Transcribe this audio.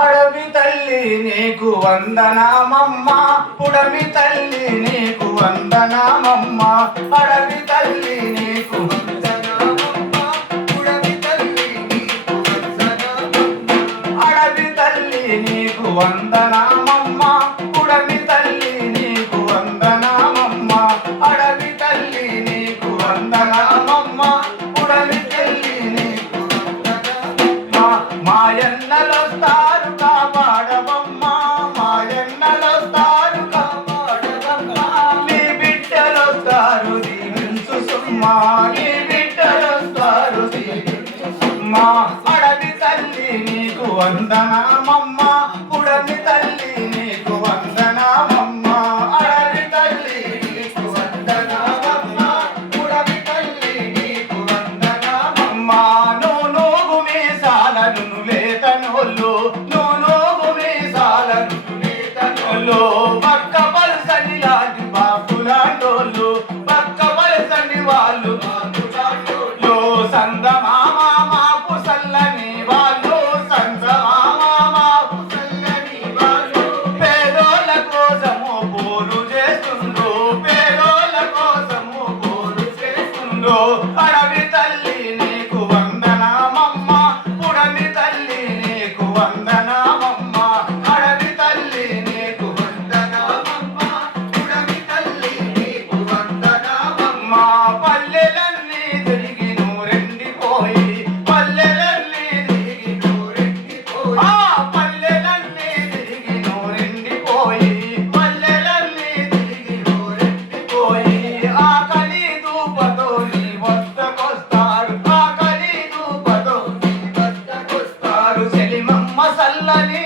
అడవి తల్లి నీకు వందనామమ్మ, పుడమి తల్లి నీకు వందనామమ్మ. అడవి తల్లి నీకు వందనామమ్మ, పుడమి తల్లి నీకు వందనామమ్మ. అడవి తల్లి నీకు వందనామమ్మ, పుడమి తల్లి నీకు వందనామమ్మ. అడవి తల్లి నీకు వందనామమ్మ, పుడమి తల్లి నీకు వందనామమ్మ. మాయన్నలొస్తారు కాపాడవమ్మ, మాయన్నలొస్తారు కాపాడవమ్మ. నీ బిడ్డలొస్తారు దీవించు సుమ్మా, నీ బిడ్డలొస్తారు దీవించు సుమ్మా. అడవి తల్లి నీకు వందనామమ్మ, పుడమి తల్లి నీకు వందనామమ్మ. అడవి తల్లి నీకు వందనామమ్మ, పుడమి తల్లి నీకు వందనామమ్మ. నూనూగు మీసాలను లేతనోళ్ళు, నూనూగు మీసాలను లేతనోళ్ళు. పక్క పలసని లాంటి బాపులాంటోళ్ళు, పక్క పలసని వాళ్ళు బాపులాంటోళ్ళు. సందమామ మాపు సల్లని వాళ్ళు, సందమామ మాపు సల్లని వాళ్ళు. పేదోళ్ళ కోసము పోరు చేస్తుండ్రు, పేదోళ్ళ కోసము పోరు చేస్తుండ్రు. అడవి తల్లి నీకు వందనామమ్మ, పుడమి తల్లి నీకు వందనామమ్మ. అడవి తల్లి నీకు వందనామమ్మ, పుడమి తల్లి నీకు వందనామమ్మ. పల్లెలన్నీ తిరిగి నూరెండిపోయి, పల్లెలన్నీ తిరిగి నూరెండిపోయి. ఆ పల్లెలన్నీ తిరిగి నూరెండిపోయి, పల్లెలన్నీ తిరిగి నూరెండిపోయి. ఆకలి దూపతో నీ వద్దకొస్తారు, ఆకలి దూపతో నీ వద్దకొస్తారు. సెలిమమ్మ సల్లని